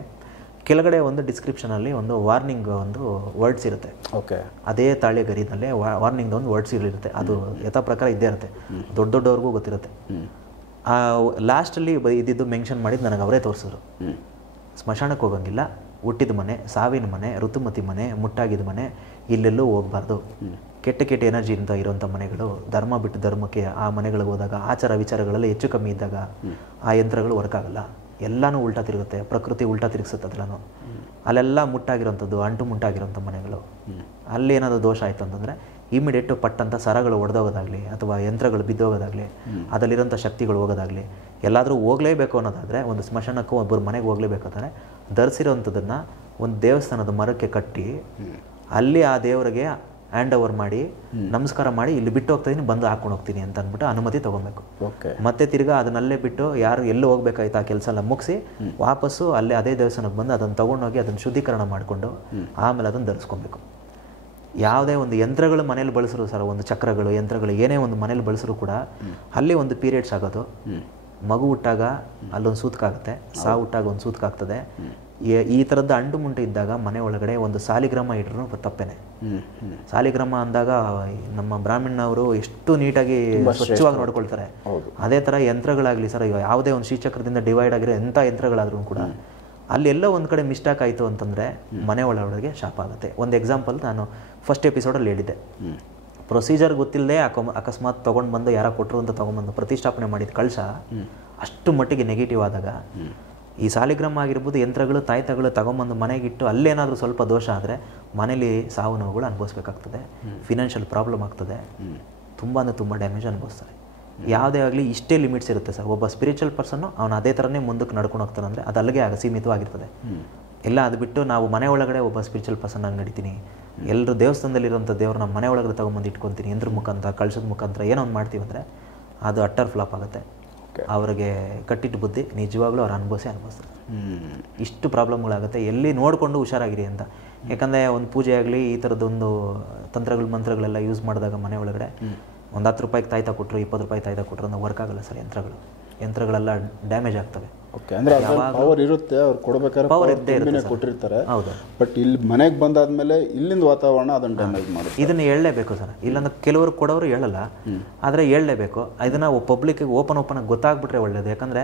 ಕೆಳಗಡೆ ಒಂದು ಡಿಸ್ಕ್ರಿಪ್ಷನಲ್ಲಿ ಒಂದು ವಾರ್ನಿಂಗ್ ಒಂದು ವರ್ಡ್ಸ್ ಇರುತ್ತೆ. ಓಕೆ. ಅದೇ ತಾಳೆ ಗರಿನಲ್ಲೇ ವಾರ್ನಿಂಗ್ ಒಂದು ವರ್ಡ್ಸ್ ಇರುತ್ತೆ. ಅದು ಯಥಾ ಪ್ರಕಾರ ಇದ್ದೇ ಇರುತ್ತೆ, ದೊಡ್ಡವ್ರಿಗೂ ಗೊತ್ತಿರುತ್ತೆ. ಲಾಸ್ಟಲ್ಲಿ ಇದ್ದಿದ್ದು ಮೆನ್ಷನ್ ಮಾಡಿದ್ದು ನನಗೆ ಅವರೇ ತೋರಿಸಿದ್ರು. ಸ್ಮಶಾನಕ್ಕೆ ಹೋಗಂಗಿಲ್ಲ, ಹುಟ್ಟಿದ ಮನೆ, ಸಾವಿನ ಮನೆ, ಋತುಮತಿ ಮನೆ, ಮುಟ್ಟಾಗಿದ ಮನೆ, ಇಲ್ಲೆಲ್ಲೂ ಹೋಗಬಾರ್ದು. ಕೆಟ್ಟ ಎನರ್ಜಿ ಅಂತ ಇರೋಂಥ ಮನೆಗಳು, ಧರ್ಮ ಬಿಟ್ಟು ಧರ್ಮಕ್ಕೆ ಆ ಮನೆಗಳಿಗೆ ಹೋದಾಗ ಆಚಾರ ವಿಚಾರಗಳೆಲ್ಲ ಹೆಚ್ಚು ಕಮ್ಮಿ ಇದ್ದಾಗ ಆ ಯಂತ್ರಗಳು ವರ್ಕ್ ಆಗಲ್ಲ, ಎಲ್ಲನೂ ಉಲ್ಟಾ ತಿರುಗುತ್ತೆ, ಪ್ರಕೃತಿ ಉಲ್ಟಾ ತಿರುಗಿಸುತ್ತೆ ಅದೆಲ್ಲನೂ. ಅಲ್ಲೆಲ್ಲ ಮುಟ್ಟಾಗಿರೋಂಥದ್ದು, ಅಂಟು ಮುಟ್ಟಾಗಿರೋಂಥ ಮನೆಗಳು, ಅಲ್ಲಿ ಏನಾದರೂ ದೋಷ ಆಯಿತು ಅಂತಂದರೆ ಇಮಿಡಿಯೇಟು ಪಟ್ಟಂಥ ಸರಗಳು ಒಡೆದೋಗೋದಾಗಲಿ ಅಥವಾ ಯಂತ್ರಗಳು ಬಿದ್ದೋಗೋದಾಗಲಿ, ಅದರಲ್ಲಿರೋಂಥ ಶಕ್ತಿಗಳು ಹೋಗೋದಾಗಲಿ, ಎಲ್ಲಾದರೂ ಹೋಗಲೇಬೇಕು ಅನ್ನೋದಾದರೆ, ಒಂದು ಸ್ಮಶಾನಕ್ಕೂ ಒಬ್ಬರು ಮನೆಗೆ ಹೋಗಲೇಬೇಕಾದ್ರೆ ಧರಿಸಿರೋವಂಥದ್ದನ್ನು ಒಂದು ದೇವಸ್ಥಾನದ ಮರಕ್ಕೆ ಕಟ್ಟಿ ಅಲ್ಲಿ ಆ ದೇವರಿಗೆ ಹ್ಯಾಂಡ್ ಓವರ್ ಮಾಡಿ ನಮಸ್ಕಾರ ಮಾಡಿ ಇಲ್ಲಿ ಬಿಟ್ಟು ಹೋಗ್ತಾಯಿದ್ದೀನಿ, ಬಂದು ಹಾಕೊಂಡು ಹೋಗ್ತೀನಿ ಅಂತ ಅಂದ್ಬಿಟ್ಟು ಅನುಮತಿ ತೊಗೊಬೇಕು. ಮತ್ತೆ ತಿರ್ಗಾ ಅದನ್ನಲ್ಲೇ ಬಿಟ್ಟು ಯಾರು ಎಲ್ಲೂ ಹೋಗ್ಬೇಕಾಯ್ತು ಆ ಕೆಲಸ ಎಲ್ಲ ಮುಗಿಸಿ ವಾಪಸ್ಸು ಅಲ್ಲೇ ಅದೇ ದೇವಸ್ಥಾನಕ್ಕೆ ಬಂದು ಅದನ್ನು ತೊಗೊಂಡೋಗಿ ಅದನ್ನು ಶುದ್ಧೀಕರಣ ಮಾಡಿಕೊಂಡು ಆಮೇಲೆ ಅದನ್ನು ಧರಿಸ್ಕೊಬೇಕು. ಯಾವುದೇ ಒಂದು ಯಂತ್ರಗಳು ಮನೇಲಿ ಬಳಸಿದ್ರು ಸರ್, ಒಂದು ಚಕ್ರಗಳು, ಯಂತ್ರಗಳು ಏನೇ ಒಂದು ಮನೇಲಿ ಬಳಸಿದ್ರು ಕೂಡ ಅಲ್ಲಿ ಒಂದು ಪೀರಿಯಡ್ಸ್ ಆಗೋದು. ಮಗು ಹುಟ್ಟಾಗ ಅಲ್ಲೊಂದು ಸೂತ್ಕಾಗುತ್ತೆ, ಸಾವು ಹುಟ್ಟಾಗ ಒಂದು ಸೂತ್ಕಾಗ್ತದೆ. ಈ ಥರದ್ದು ಅಂಡು ಮುಂಟು ಇದ್ದಾಗ ಮನೆ ಒಳಗಡೆ ಒಂದು ಸಾಲಿಗ್ರಾಮ ಇಟ್ರೂ ತಪ್ಪೇನೆ. ಸಾಲಿಗ್ರಾಮ ಅಂದಾಗ ನಮ್ಮ ಬ್ರಾಹ್ಮಣವರು ಎಷ್ಟು ನೀಟಾಗಿ ಸ್ವಚ್ಛವಾಗಿ ನೋಡ್ಕೊಳ್ತಾರೆ. ಅದೇ ಥರ ಯಂತ್ರಗಳಾಗಲಿ ಸರ್, ಯಾವುದೇ ಒಂದು ಶ್ರೀಚಕ್ರದಿಂದ ಡಿವೈಡ್ ಆಗಿರೋ ಎಂಥ ಯಂತ್ರಗಳಾದ್ರೂ ಕೂಡ ಅಲ್ಲಿ ಎಲ್ಲೋ ಒಂದು ಕಡೆ ಮಿಸ್ಟೇಕ್ ಆಯಿತು ಅಂತಂದರೆ ಮನೆ ಒಳಗಡೆ ಶಾಪ ಆಗುತ್ತೆ. ಒಂದು ಎಕ್ಸಾಂಪಲ್ ನಾನು ಫಸ್ಟ್ ಎಪಿಸೋಡಲ್ಲಿ ಹೇಳಿದ್ದೆ, ಪ್ರೊಸೀಜರ್ ಗೊತ್ತಿಲ್ಲದೆ ಅಕಸ್ಮಾತ್ ತೊಗೊಂಡು ಬಂದು ಯಾರೋ ಕೊಟ್ಟರು ಅಂತ ತೊಗೊಂಡ್ಬಂದು ಪ್ರತಿಷ್ಠಾಪನೆ ಮಾಡಿದ ಕಳಶ ಅಷ್ಟು ಮಟ್ಟಿಗೆ ನೆಗೆಟಿವ್ ಆದಾಗ ಈ ಸಾಲಿಗ್ರಾಮ ಆಗಿರ್ಬೋದು, ಯಂತ್ರಗಳು, ತಾಯ್ತಗಳು ತಗೊಂಬಂದು ಮನೆಗಿಟ್ಟು ಅಲ್ಲೇನಾದರೂ ಸ್ವಲ್ಪ ದೋಷ ಆದರೆ ಮನೇಲಿ ಸಾವು ನೋವುಗಳು ಅನುಭವಿಸ್ಬೇಕಾಗ್ತದೆ, ಫಿನಾನ್ಷಿಯಲ್ ಪ್ರಾಬ್ಲಮ್ ಆಗ್ತದೆ, ತುಂಬ ಅಂದರೆ ತುಂಬ ಡ್ಯಾಮೇಜ್ ಅನುಭವಿಸ್ತಾರೆ. ಯಾವುದೇ ಆಗಲಿ ಇಷ್ಟೇ ಲಿಮಿಟ್ಸ್ ಇರುತ್ತೆ ಸರ್. ಒಬ್ಬ ಸ್ಪಿರಿಚುವಲ್ ಪರ್ಸನ್ನು ಅವನು ಅದೇ ಥರನೇ ಮುಂದಕ್ಕೆ ನಡ್ಕೊಂಡು ಹೋಗ್ತಾನೆ ಅಂದರೆ ಅದು ಅಲ್ಲಿಗೆ ಸೀಮಿತವಾಗಿರ್ತದೆ. ಎಲ್ಲ ಅದು ಬಿಟ್ಟು ನಾವು ಮನೆ ಒಳಗಡೆ ಒಬ್ಬ ಸ್ಪಿರಿಚುವಲ್ ಪರ್ಸನ್ ಆಗಿ ನಡಿತೀನಿ, ಎಲ್ಲರೂ ದೇವಸ್ಥಾನದಲ್ಲಿರೋಂಥ ದೇವ್ರನ್ನ ಮನೆ ಒಳಗಡೆ ತೊಗೊಂಬಂದು ಇಟ್ಕೊತೀನಿ, ಯಂತ್ರ ಮುಖಾಂತರ, ಕಳಶದ ಮುಖಾಂತರ ಏನೋ ಒಂದು ಮಾಡ್ತೀವಿ ಅಂದರೆ ಅದು ಅಟ್ಟರ್ ಫ್ಲಾಪ್ ಆಗುತ್ತೆ. ಅವರಿಗೆ ಕಟ್ಟಿಟ್ಟು ಬುದ್ಧಿ ನಿಜವಾಗ್ಲೂ ಅವ್ರು ಅನುಭವಿಸ್ತಾರೆ. ಇಷ್ಟು ಪ್ರಾಬ್ಲಮ್ಗಳಾಗುತ್ತೆ. ಎಲ್ಲಿ ನೋಡಿಕೊಂಡು ಹುಷಾರಾಗಿರಿ ಅಂತ. ಯಾಕಂದರೆ ಒಂದು ಪೂಜೆ ಆಗಲಿ ಈ ಥರದ್ದೊಂದು ತಂತ್ರಗಳು ಮಂತ್ರಗಳೆಲ್ಲ ಯೂಸ್ ಮಾಡಿದಾಗ ಮನೆ ಒಳಗಡೆ ಒಂದು 10 ರೂಪಾಯಿಗೆ ತಾಯ್ತ ಕೊಟ್ಟರು, 20 ರೂಪಾಯಿ ತಾಯ್ತ ಕೊಟ್ಟರು ಅಂತ ವರ್ಕ್ ಆಗಲ್ಲ ಸರ್. ಯಂತ್ರಗಳೆಲ್ಲ ಡ್ಯಾಮೇಜ್ ಆಗ್ತವೆ. ಓಕೆ. ಅಂದರೆ ಪವರ್ ಇರುತ್ತೆ, ಅವ್ರು ಕೊಡಬೇಕಾದ್ರೆ ಪವರ್ ಇದ್ದೇ ಇರುತ್ತೆ, ಕೊಟ್ಟಿರ್ತಾರೆ. ಹೌದು. ಬಟ್ ಇಲ್ಲಿ ಮನೆಗೆ ಬಂದಾದ್ಮೇಲೆ ಇಲ್ಲಿಂದ ವಾತಾವರಣ ಅದನ್ನು ಡ್ಯಾಮೇಜ್ ಮಾಡುತ್ತೆ. ಇದನ್ನು ಹೇಳಲೇಬೇಕು ಸರ್. ಇಲ್ಲಾಂದ್ರೆ ಕೆಲವರು ಕೊಡೋರು ಹೇಳಲ್ಲ, ಆದರೆ ಹೇಳಲೇಬೇಕು. ಇದನ್ನು ಪಬ್ಲಿಕ್ಕಿಗೆ ಓಪನ್ ಆಗಿ ಗೊತ್ತಾಗ್ಬಿಟ್ರೆ ಒಳ್ಳೇದು. ಯಾಕಂದರೆ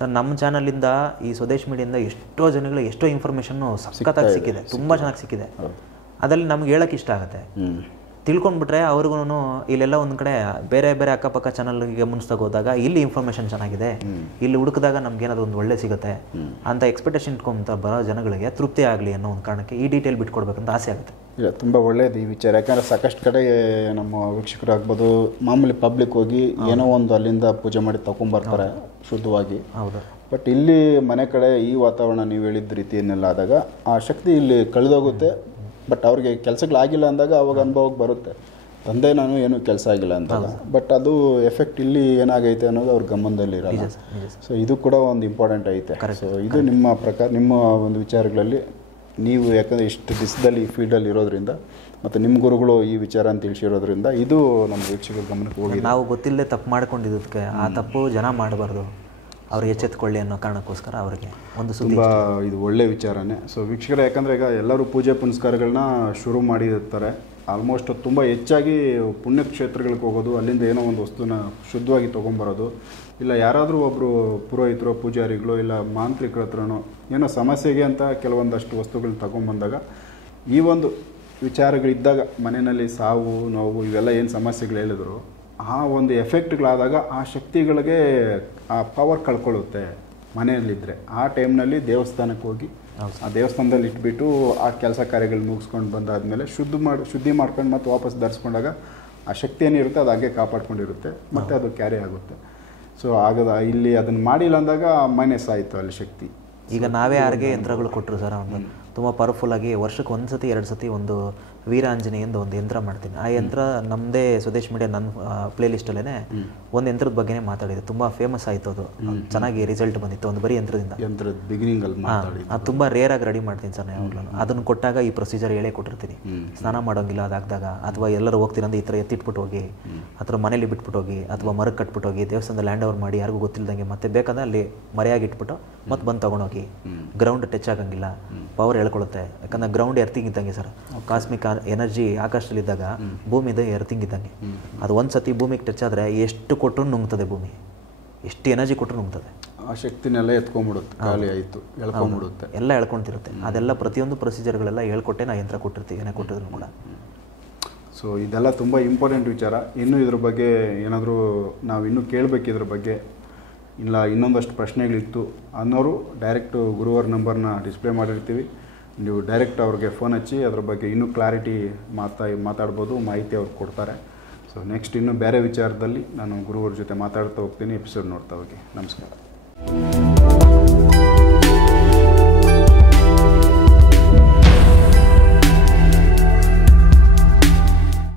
ಸರ್ ನಮ್ಮ ಚಾನಲಿಂದ, ಈ ಸ್ವದೇಶ್ ಮೀಡಿಯಿಂದ ಎಷ್ಟೋ ಜನಗಳಿಗೆ ಎಷ್ಟೋ ಇನ್ಫಾರ್ಮೇಷನ್ನು ಸಖತ್ತಾಗಿ ಸಿಕ್ಕಿದೆ, ತುಂಬ ಚೆನ್ನಾಗಿ ಸಿಕ್ಕಿದೆ. ಅದರಲ್ಲಿ ನಮ್ಗೆ ಹೇಳೋಕ್ಕೆ ಇಷ್ಟ ಆಗುತ್ತೆ. ತಿಳ್ಕೊಂಡ್ಬಿಟ್ರೆ ಅವ್ರಿಗೂ ಇಲ್ಲೆಲ್ಲ ಒಂದು ಕಡೆ ಬೇರೆ ಬೇರೆ ಅಕ್ಕಪಕ್ಕ ಚಾನಲ್ಗೆ ಮುನ್ಸ್ದಾಗ ಇಲ್ಲಿ ಇನ್ಫಾರ್ಮೇಷನ್ ಚೆನ್ನಾಗಿದೆ, ಇಲ್ಲಿ ಹುಡುಕಿದಾಗ ನಮ್ಗೇನಾದ್ರು ಒಂದು ಒಳ್ಳೆ ಸಿಗುತ್ತೆ ಅಂತ ಎಕ್ಸ್ಪೆಕ್ಟೇಷನ್ ಇಟ್ಕೊಂತ ಬರೋ ಜನಗಳಿಗೆ ತೃಪ್ತಿ ಆಗಲಿ ಅನ್ನೋ ಒಂದು ಕಾರಣಕ್ಕೆ ಈ ಡೀಟೇಲ್ ಬಿಟ್ಕೊಡ್ಬೇಕಂತ ಆಸೆ ಆಗುತ್ತೆ. ಇಲ್ಲ, ತುಂಬ ಒಳ್ಳೇದು ಈ ವಿಚಾರ. ಯಾಕಂದರೆ ಸಾಕಷ್ಟು ಕಡೆ ನಮ್ಮ ವೀಕ್ಷಕರು ಆಗ್ಬೋದು, ಮಾಮೂಲಿ ಪಬ್ಲಿಕ್ ಹೋಗಿ ಏನೋ ಒಂದು ಅಲ್ಲಿಂದ ಪೂಜೆ ಮಾಡಿ ತಗೊಂಬರ್ತಾರೆ ಶುದ್ಧವಾಗಿ. ಹೌದು. ಬಟ್ ಇಲ್ಲಿ ಮನೆ ಕಡೆ ಈ ವಾತಾವರಣ ನೀವು ಹೇಳಿದ ರೀತಿಯನ್ನೆಲ್ಲ ಆದಾಗ ಆ ಶಕ್ತಿ ಇಲ್ಲಿ ಕಳೆದೋಗುತ್ತೆ. ಬಟ್ ಅವ್ರಿಗೆ ಕೆಲಸಗಳಾಗಿಲ್ಲ ಅಂದಾಗ ಅವಾಗ ಅನುಭವಕ್ಕೆ ಬರುತ್ತೆ, ತಂದೆ ನಾನು ಏನೂ ಕೆಲಸ ಆಗಿಲ್ಲ ಅಂದಾಗ. ಬಟ್ ಅದು ಎಫೆಕ್ಟ್ ಇಲ್ಲಿ ಏನಾಗೈತೆ ಅನ್ನೋದು ಅವ್ರ ಗಮನದಲ್ಲಿ ಇರಲ್ಲ. ಸೊ ಇದು ಕೂಡ ಒಂದು ಇಂಪಾರ್ಟೆಂಟ್ ಐತೆ. ಸೊ ಇದು ನಿಮ್ಮ ಪ್ರಕಾರ, ನಿಮ್ಮ ಒಂದು ವಿಚಾರಗಳಲ್ಲಿ ನೀವು ಯಾಕಂದರೆ ಇಷ್ಟು ದಿವಸದಲ್ಲಿ ಈ ಫೀಲ್ಡಲ್ಲಿ ಇರೋದ್ರಿಂದ ಮತ್ತು ನಿಮ್ಮ ಗುರುಗಳು ಈ ವಿಚಾರ ಅಂತ ತಿಳಿಸಿರೋದ್ರಿಂದ ಇದು ನಮ್ಮ ವೀಕ್ಷಕರ ಗಮನಕ್ಕೆ ಹೋಗಿದೆ. ನಾವು ಗೊತ್ತಿಲ್ಲದೆ ತಪ್ಪು ಮಾಡ್ಕೊಂಡಿದ್ದಕ್ಕೆ ಆ ತಪ್ಪು ಜನ ಮಾಡಬಾರ್ದು, ಅವ್ರು ಎಚ್ಚೆತ್ಕೊಳ್ಳಿ ಅನ್ನೋ ಕಾರಣಕ್ಕೋಸ್ಕರ ಅವರಿಗೆ ಒಂದು ಸುದ್ದಿ. ತುಂಬ ಇದು ಒಳ್ಳೆಯ ವಿಚಾರನೇ. ಸೊ ವೀಕ್ಷಕರೇ, ಯಾಕಂದರೆ ಈಗ ಎಲ್ಲರೂ ಪೂಜೆ ಪುನಸ್ಕಾರಗಳನ್ನ ಶುರು ಮಾಡಿರ್ತಾರೆ. ಆಲ್ಮೋಸ್ಟ್ ತುಂಬ ಹೆಚ್ಚಾಗಿ ಪುಣ್ಯಕ್ಷೇತ್ರಗಳಿಗೆ ಹೋಗೋದು, ಅಲ್ಲಿಂದ ಏನೋ ಒಂದು ವಸ್ತುನ ಶುದ್ಧವಾಗಿ ತೊಗೊಂಬರೋದು, ಇಲ್ಲ ಯಾರಾದರೂ ಒಬ್ಬರು ಪುರೋಹಿತರು ಪೂಜಾರಿಗಳು ಇಲ್ಲ ಮಾಂತ್ರಿಕರ ಹತ್ರನೋ ಏನೋ ಸಮಸ್ಯೆಗೆ ಅಂತ ಕೆಲವೊಂದಷ್ಟು ವಸ್ತುಗಳನ್ನ ತಗೊಂಬಂದಾಗ ಈ ಒಂದು ವಿಚಾರಗಳಿದ್ದಾಗ ಮನೆಯಲ್ಲಿ ಸಾವು ನೋವು ಇವೆಲ್ಲ ಏನು ಸಮಸ್ಯೆಗಳು ಹೇಳಿದ್ರು, ಆ ಒಂದು ಎಫೆಕ್ಟ್ಗಳಾದಾಗ ಆ ಶಕ್ತಿಗಳಿಗೆ ಆ ಪವರ್ ಕಳ್ಕೊಳ್ಳುತ್ತೆ ಮನೆಯಲ್ಲಿದ್ದರೆ. ಆ ಟೈಮ್ನಲ್ಲಿ ದೇವಸ್ಥಾನಕ್ಕೆ ಹೋಗಿ ಆ ದೇವಸ್ಥಾನದಲ್ಲಿ ಇಟ್ಬಿಟ್ಟು ಆ ಕೆಲಸ ಕಾರ್ಯಗಳು ಮುಗಿಸ್ಕೊಂಡು ಬಂದಾದಮೇಲೆ ಶುದ್ಧಿ ಮಾಡ್ಕೊಂಡು ಮತ್ತೆ ವಾಪಸ್ ಧರಿಸ್ಕೊಂಡಾಗ ಆ ಶಕ್ತಿ ಏನಿರುತ್ತೆ ಅದು ಹಾಗೆ ಕಾಪಾಡ್ಕೊಂಡಿರುತ್ತೆ, ಮತ್ತು ಅದು ಕ್ಯಾರಿ ಆಗುತ್ತೆ. ಸೊ ಆಗದ ಇಲ್ಲಿ ಅದನ್ನು ಮಾಡಿಲ್ಲ ಅಂದಾಗ ಮೈನಸ್ ಆಯಿತು ಅಲ್ಲಿ ಶಕ್ತಿ. ಈಗ ನಾವೇ ಯಾರಿಗೆ ಯಂತ್ರಗಳು ಕೊಟ್ಟರು ಸರ್, ಒಂದು ತುಂಬ ಪವರ್ಫುಲ್ಲಾಗಿ ವರ್ಷಕ್ಕೆ 1 ಸತಿ 2 ಸತಿ ಒಂದು ವೀರಾಂಜನೇಯಂದು ಒಂದು ಯಂತ್ರ ಮಾಡ್ತೀನಿ. ಆ ಯಂತ್ರ ನಮ್ಮದೇ ಸ್ವದೇಶ್ ಮೀಡಿಯಾ ನನ್ನ ಪ್ಲೇ ಲಿಸ್ಟಲ್ಲೇ ಒಂದು ಯಂತ್ರದ ಬಗ್ಗೆನೇ ಮಾತಾಡಿದೆ. ತುಂಬ ಫೇಮಸ್ ಆಯಿತು, ಅದು ಚೆನ್ನಾಗಿ ರಿಸಲ್ಟ್ ಬಂದಿತ್ತು ಒಂದು ಬರೀ ಯಂತ್ರದ ಬಿಗಿನಿಂಗಲ್ಲಿ ಮಾತಾಡಿ. ಅದು ತುಂಬ ರೇರಾಗಿ ರೆಡಿ ಮಾಡ್ತೀನಿ ಸರ್ ಯಾವಾಗಲೂ. ಅದನ್ನು ಕೊಟ್ಟಾಗ ಈ ಪ್ರೊಸೀಜರ್ ಹೇಳೇ ಕೊಟ್ಟಿರ್ತೀನಿ. ಸ್ನಾನ ಮಾಡೋಂಗಿಲ್ಲ ಅದಾಗ್ದಾಗ, ಅಥವಾ ಎಲ್ಲರೂ ಹೋಗ್ತೀರಂದ್ರೆ ಈ ಥರ ಎತ್ತಿಟ್ಬಿಟ್ಟು ಹೋಗಿ, ಅಥವಾ ಮನೇಲಿ ಬಿಟ್ಬಿಟ್ಟು ಹೋಗಿ, ಅಥವಾ ಮರಕ್ಕೆ ಕಟ್ಬಿಟ್ಟು ಹೋಗಿ, ದೇವಸ್ಥಾನದ ಲ್ಯಾಂಡ್ ಓವರ್ ಮಾಡಿ ಯಾರಿಗೂ ಗೊತ್ತಿಲ್ಲದಂಗೆ ಮತ್ತೆ ಬೇಕಾದ್ರೆ ಅಲ್ಲಿ ಮರೆಯಾಗಿ ಇಟ್ಬಿಟ್ಟು ಮತ್ತೆ ಬಂದು ತೊಗೊಂಡೋಗಿ. ಗ್ರೌಂಡ್ ಟಚ್ ಆಗಂಗಿಲ್ಲ, ಪವರ್ ಹೇಳ್ಕೊಳುತ್ತೆ. ಯಾಕಂದ್ರೆ ಗ್ರೌಂಡ್ ಎರ್ತಿಂಗ್ ಇದ್ದಂಗೆ ಸರ್, ಕಾಸ್ಮಿಕ್ ಎನರ್ಜಿ ಆಕಾಶದಲ್ಲಿದ್ದಾಗ ಭೂಮಿದು ಎರ್ತಿಂಗ್ ಇದ್ದಂಗೆ. ಅದು ಒಂದು ಸತಿ ಭೂಮಿಗೆ ಟಚ್ ಆದರೆ ಎಷ್ಟು ಕೊಟ್ಟರು ನುಂಗ್ತದೆ ಭೂಮಿ, ಎಷ್ಟು ಎನರ್ಜಿ ಕೊಟ್ಟರು ನುಂಗ್ತದೆ. ಆ ಶಕ್ತಿನೆಲ್ಲ ಎತ್ಕೊಂಡ್ಬಿಡುತ್ತೆ, ಖಾಲಿ ಆಯಿತು, ಎಳ್ಕೊಂಡ್ಬಿಡುತ್ತೆ, ಎಲ್ಲ ಎಳ್ಕೊಳ್ತಿರುತ್ತೆ. ಅದೆಲ್ಲ ಪ್ರತಿಯೊಂದು ಪ್ರೊಸೀಜರ್ಗಳೆಲ್ಲ ಹೇಳ್ಕೊಟ್ಟೆ ನಾವು ಯಂತ್ರ ಕೊಟ್ಟಿರ್ತೀವಿ, ಏನೇ ಕೊಟ್ಟಿದ್ರು ಕೂಡ. ಸೊ ಇದೆಲ್ಲ ತುಂಬ ಇಂಪಾರ್ಟೆಂಟ್ ವಿಚಾರ. ಇನ್ನೂ ಇದ್ರ ಬಗ್ಗೆ ಏನಾದರೂ ನಾವು ಇನ್ನೂ ಕೇಳಬೇಕು ಇದ್ರ ಬಗ್ಗೆ, ಇಲ್ಲ ಇನ್ನೊಂದಷ್ಟು ಪ್ರಶ್ನೆಗಳಿತ್ತು ಅನ್ನೋರು ಡೈರೆಕ್ಟು ಗುರುವಾರ ನಂಬರ್ನ ಡಿಸ್ಪ್ಲೇ ಮಾಡಿರ್ತೀವಿ. ನೀವು ಡೈರೆಕ್ಟ್ ಅವ್ರಿಗೆ ಫೋನ್ ಹಚ್ಚಿ ಅದ್ರ ಬಗ್ಗೆ ಇನ್ನೂ ಕ್ಲಾರಿಟಿ ಮಾತಾಡ್ಬೋದು, ಮಾಹಿತಿ ಅವ್ರು ಕೊಡ್ತಾರೆ. ಸೊ ನೆಕ್ಸ್ಟ್ ಇನ್ನೂ ಬೇರೆ ವಿಚಾರದಲ್ಲಿ ನಾನು ಗುರುವಾರ ಜೊತೆ ಮಾತಾಡ್ತಾ ಹೋಗ್ತೀನಿ. ಎಪಿಸೋಡ್ ನೋಡ್ತಾ ಹೋಗಿ. ನಮಸ್ಕಾರ.